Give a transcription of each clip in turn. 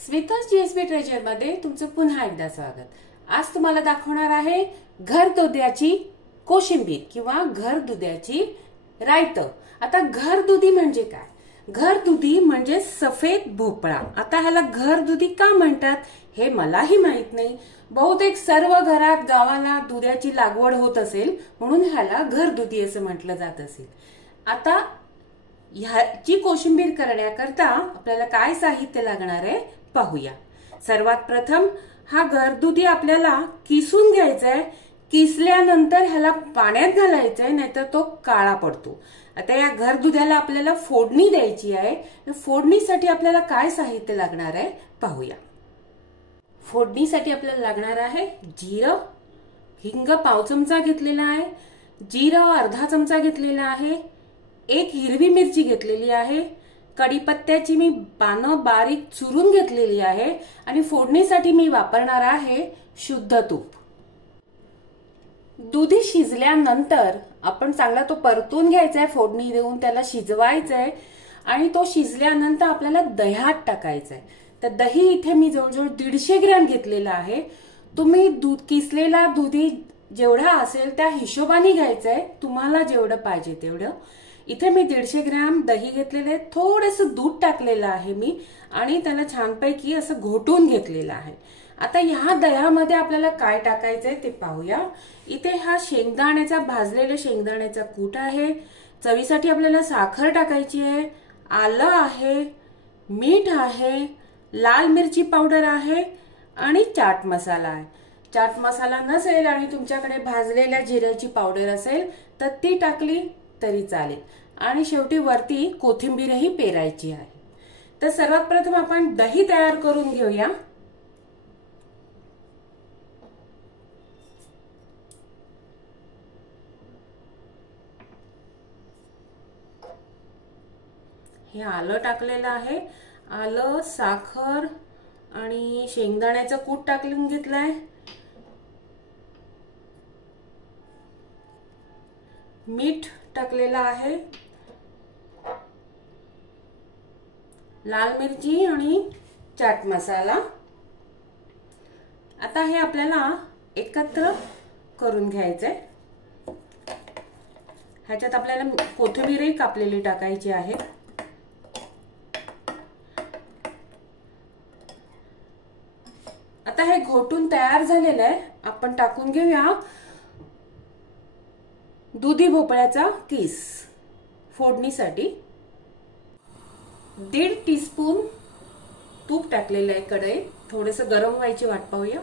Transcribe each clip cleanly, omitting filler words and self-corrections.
Smita's GSB treasure मध्ये तुमचं पुन्हा एकदा स्वागत। आज तुम्हाला दाखवणार आहे घर दुधाची कोशिंबीर किंवा घर दुधाची रायतं। आता घर दुधी म्हणजे काय? घर दुधी म्हणजे सफेद भोपळा। आता ह्याला घर दुधी का म्हणतात हे मलाही माहित नाही। बहुतेक सर्व घरात गावाला दुधाची लागवड होत असेल म्हणून ह्याला घर दुधी असं म्हटलं जात असेल। आता ह्याची कोशिंबीर करण्याकरता आपल्याला काय साहित्य लागणार आहे पाहूया। सर्वात प्रथम हा घरदुधी आपल्याला किसून घ्यायचा आहे। किसल्यानंतर ह्याला पाण्यात घालायचं आहे, नाहीतर तो काळा पडतो। आता या घरदुध्याला आपल्याला फोडणी द्यायची आहे। फोडणीसाठी आपल्याला काय साहित्य लागणार आहे पाहूया। फोडणीसाठी आपल्याला लागणार आहे जिरं, हिंग पाव चमचा घेतलेला आहे, जिरं अर्धा चमचा घेतलेला आहे, एक हिरवी मिरची घेतलेली आहे, कढीपत्त्याची मी पानं बारीक चुरून घेतलेली आहे आणि फोडणीसाठी मी वापरणार आहे शुद्ध तूप। दुधी शिजल्यानंतर आपण चांगला तो परतून घ्यायचा आहे, फोडणी देऊन त्याला शिजवायचं आहे आणि तो शिजल्यानंतर आपल्याला दह्यात टाकायचं आहे। तर दही इथे मी जवळजवळ 150 ग्रॅम घेतलेला आहे। तुम्ही दूध किसलेला दुधी जेवढा असेल त्या हिशोबाने घ्यायचं आहे, तुम्हाला जेवढं पाहिजे तेवढं। इथे मी 150 ग्रॅम दही घेतलेले, थोडंसं दूध टाकलेलं आहे मी आणि त्याला छानपैकी असं घोटून घेतलेलं आहे। आता ह्या दह्यामध्ये आपल्याला काय टाकायचंय ते पाहूया। इथे हा शेंगदाण्याचा भाजलेला शेंगदाण्याचा कूट आहे, चवीसाठी आपल्याला साखर टाकायची आहे, आलं आहे, मीठ आहे, लाल मिरची पावडर आहे आणि चाट मसाला आहे। चाट मसाला नसेल आणि तुमच्याकडे भाजलेल्या जिऱ्याची पावडर असेल तर ती टाकली तरी चालेल आणि शेवटी वरती कोथिंबीरही पेरायची आहे। तर सर्वात प्रथम आपण दही तयार करून घेऊया। हे आलं टाकलेलं आहे, आलं, साखर आणि शेंगदाण्याचं कूट टाकून घेतलाय, मीठ टाकलेलं आहे, लाल मिरची आणि चाट मसाला। आता हे आपल्याला एकत्र करून घ्यायचंय। ह्याच्यात आपल्याला कोथिंबीरही कापलेली टाकायची आहे। आता हे घोटून तयार झालेलं आहे, आपण टाकून घेऊया दुधी भोपळ्याचा किस। फोडणीसाठी 1.5 टीस्पून तूप टाकलेलं आहे कढईत, थोडंसं गरम व्हायची वाट पाहूया।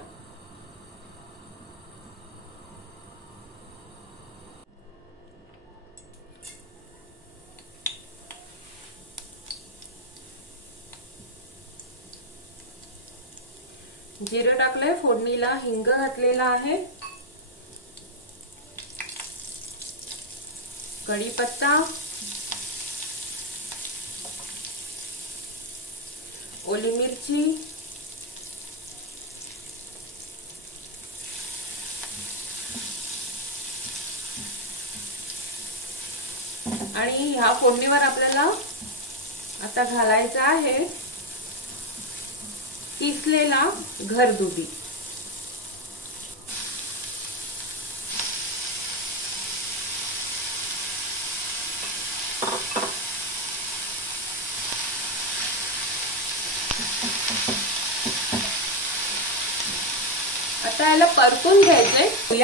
जिरं टाकलंय, फोडणीला हिंग घातलेला आहे, कढीपत्ता, ओली मिरची, आणि ह्या फोडणीवर आपल्याला आता घालायचा आहे किसलेला घर दुधी। आता याला परतून घ्यायचंय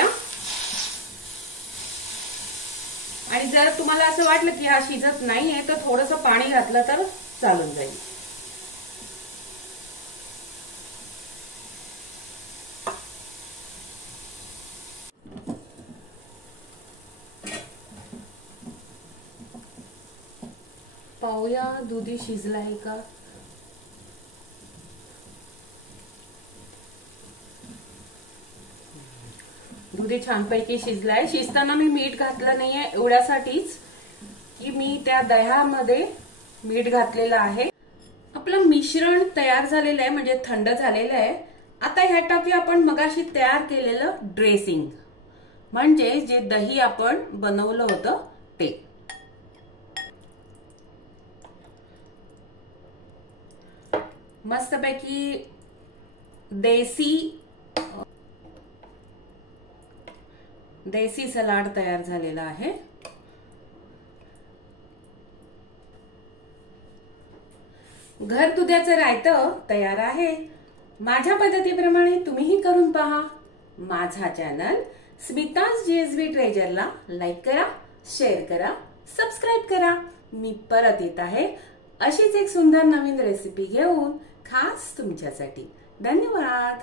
आणि जर तुम्हाला असं वाटलं की हा शिजत नाहीये तर थोडंसं पाणी घातलं तर चालून जाईल। पाहूया दुधी शिजलाय का। दुधी छानपैकी शिजलाय। शिजताना मी मीठ घातलं नाहीये एवढ्यासाठीच की मी त्या दह्यामध्ये मीठ घातलेलं आहे। आपलं मिश्रण तयार झालेलं आहे, म्हणजे थंड झालेलं आहे। आता ह्यात टाकूया आपण मगाशी तयार केलेलं ड्रेसिंग, म्हणजे जे दही आपण बनवलं होतं ते। मस्तपैकी देसी सलाड तयार झालेला आहे। घर दुध्याचं रायतं तयार आहे। माझ्या पद्धतीप्रमाणे तुम्हीही करून पहा। माझा चॅनल स्मिताज जीएसबी ट्रेजरला लाईक करा, शेअर करा, सबस्क्राईब करा। मी परत येत आहे अशीच एक सुंदर नवीन रेसिपी घेऊन खास तुमच्यासाठी। धन्यवाद।